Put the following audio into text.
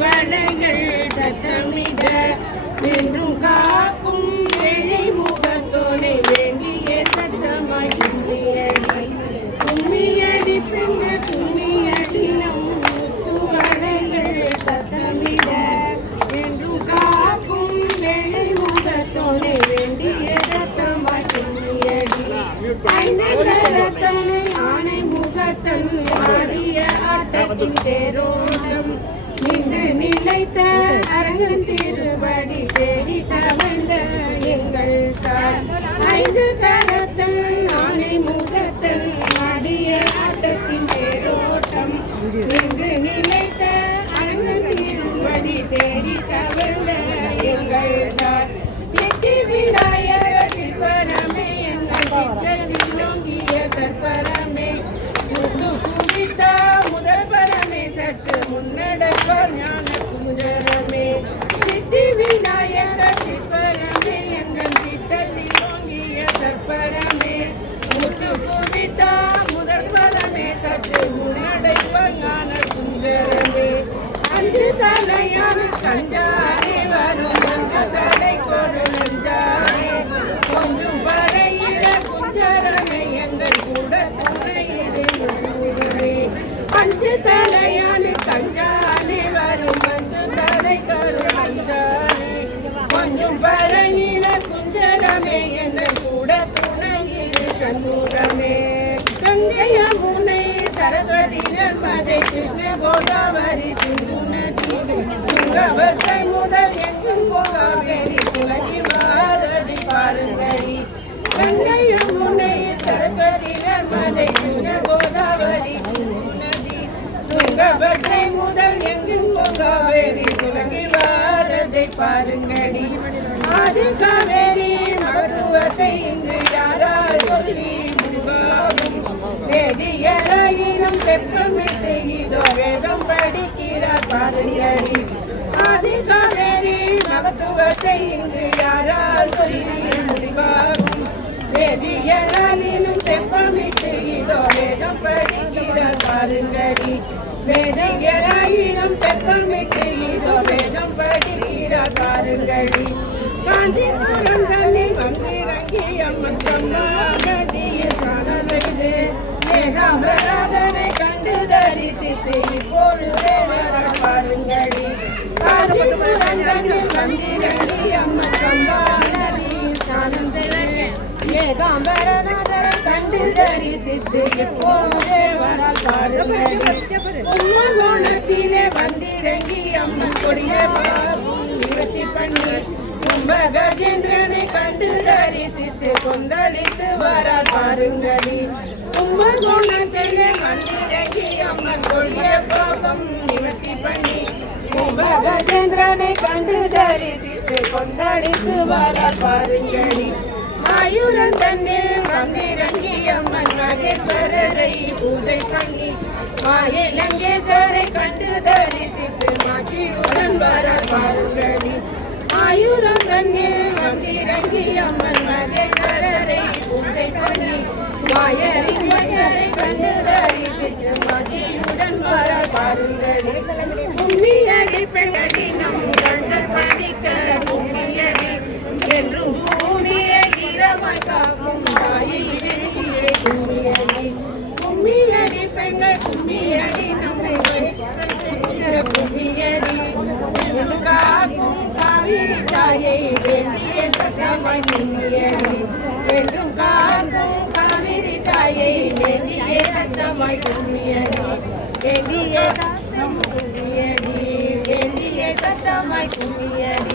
வளைகள் சத்தமிட. என்றும் காக்கும் ஏழை முகத்தோனை வேண்டிய சத்தமாய் கும்மியடி கும்மியடி பெண்ண கும்மியடி நம் முத்து சத்தமிட. என்றும் காக்கும் ஏழை முகத்தோனை வேண்டிய சத்தமாய் கும்மியடி ஐந்து ஆணை முகத்தன் ஆடிய ஆட்டத்தின் தேரோ நின்று அரங்கன் திருவடி தேடி தவழ்ந்த எங்கள் தாய். ஐந்து தலையான வரும் அந்த தலை பொருள் கொஞ்சம் வரையில குஞ்சரமே எங்கள் கூட துணையிலே அஞ்சு தலையான கஞ்சாரே வரும் அந்த தலை பொருள் கொஞ்சம் வரையில குஞ்சரமே எங்கள் கூட துணையிலே சண்முகமே. கங்கைய முனை சரஸ்வதி நர்மதை கிருஷ்ண கோதாவரி சிந்து துங்கபத்ரை முதல் எங்கும் கோதாவரி துலகி பாரதி பாருங்கரி கங்கைய முனை சரஸ்வதி நர்மதை கிருஷ்ண கோதாவரி நதி துங்கபத்ரை முதல் எங்கும் பாருங்கடி ஆதி காவேரி மகத்துவத்தை இங்கு யாரால் சொல்லி செப்பமிட்டு இதோ வேதம் படிக்கிறார் பாருங்கடி படிக்கிறார் பாருங்கடி வேதையராயினும் விட்டு இதோ வேதம் படிக்கிறார் பாருங்கடி. காஞ்சிபுரம் தன்னில் வந்திறங்கி அம்மன் சம்மாகதிய சாதனைது ஏகாபராதனை கண்டு தரிசித்து இப்பொழுதே பாருங்கடி. வந்திறங்கி அம்மன் தரிசித்து இப்போதே வர வந்திறங்கி அம்மன் கொடிய பாவம் நிவர்த்தி பண்ணி கும்ப கஜேந்திரனை கண்டு தரிசித்து கொந்தளித்து வரால் பாருங்கடி கும்பகோணத்திலே வந்திறங்கி அம்மன் கொடிய பாவம் நிவர்த்தி பண்ணி கும்ப கஜேந்திரனை கண்டு தரிசித்து கொந்தளித்து வரால் பாருங்கடி ஆயுரன் தன்னில் வந்திறங்கி அம்மன் மகேஸ்வரரை பூஜை பண்ணி மாயலங்கேஸ்வரை கண்டு தரிசித்து மகிழுடன் வர பாருங்கடி ஆயுரம் தன்னில் வந்திறங்கி அம்மன் மகேஸ்வரரை பூஜை பண்ணி மாயலிங்கேஸ்வரை சத்தமாய் கும்மியடி என்றும் காக்கும் காவிரி தாயை வேண்டிய சத்தமாய் கும்மியடி வேண்டிய சத்தம் கும்மியடி வேண்டிய சத்தமாய் கும்மியடி